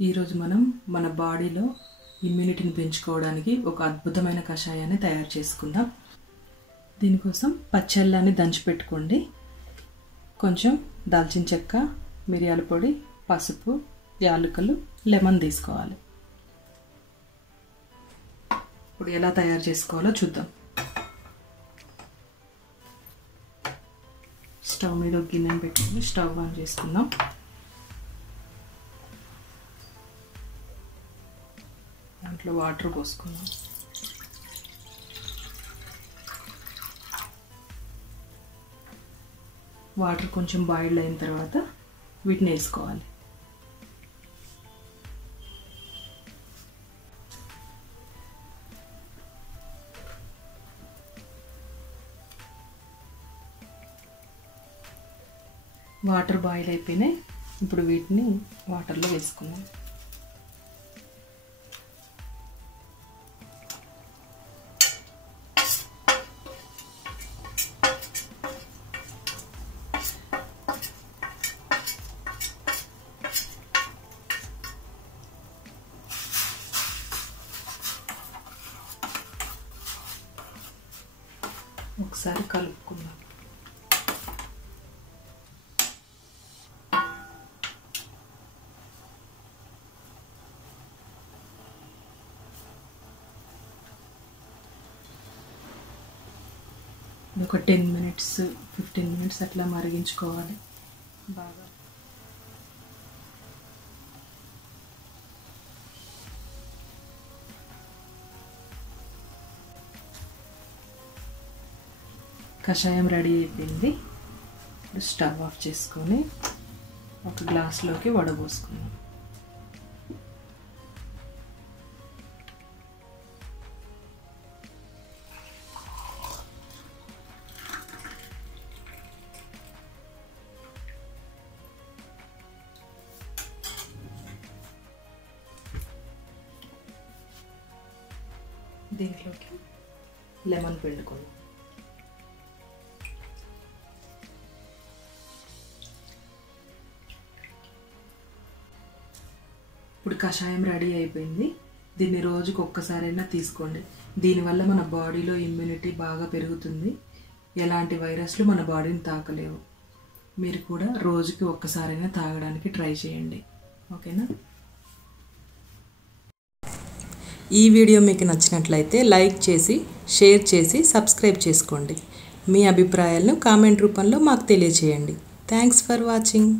ఈరోజు మనం మన బాడీలో ఇమ్యూనిటీని పెంచుకోవడానికి ఒక అద్భుతమైన కషాయాన్ని తయారు చేసుకుందాం. దీనికోసం పచ్చళ్ళాన్ని దంచి పెట్టుకోండి. కొంచెం దాల్చిన చెక్క, మిరియాల పొడి, పసుపు, యాలకులు, లెమన్ తీసుకోవాలి. ఇప్పుడు ఎలా తయారు చేసుకోవాలో చూద్దాం. స్టవ్ మీద ఒక గిన్నెను పెట్టుకుని స్టవ్ ఆన్ చేసుకుందాం. దాంట్లో వాటర్ పోసుకుందాం. వాటర్ కొంచెం బాయిల్ అయిన తర్వాత వీటిని వేసుకోవాలి. వాటర్ బాయిల్ అయిపోయినాయి. ఇప్పుడు వీటిని వాటర్లో వేసుకుందాం. ఒకసారి కలుపుకుందాం. ఒక 10 minutes 15 minutes అట్లా మరిగించుకోవాలి బాగా. కషాయం రెడీ అయిపోయింది. ఇప్పుడు స్టవ్ ఆఫ్ చేసుకొని ఒక గ్లాస్లోకి వడబోసుకుందాం. దీంట్లోకి లెమన్ పిండుకుందాం. ఇప్పుడు కషాయం రెడీ అయిపోయింది. దీన్ని రోజుకి ఒక్కసారైనా తీసుకోండి. దీనివల్ల మన బాడీలో ఇమ్యూనిటీ బాగా పెరుగుతుంది. ఎలాంటి వైరస్లు మన బాడీని తాకలేవు. మీరు కూడా రోజుకి ఒక్కసారైనా తాగడానికి ట్రై చేయండి. ఓకేనా? ఈ వీడియో మీకు నచ్చినట్లయితే లైక్ చేసి, షేర్ చేసి, సబ్స్క్రైబ్ చేసుకోండి. మీ అభిప్రాయాలను కామెంట్ రూపంలో మాకు తెలియచేయండి. Thanks for watching.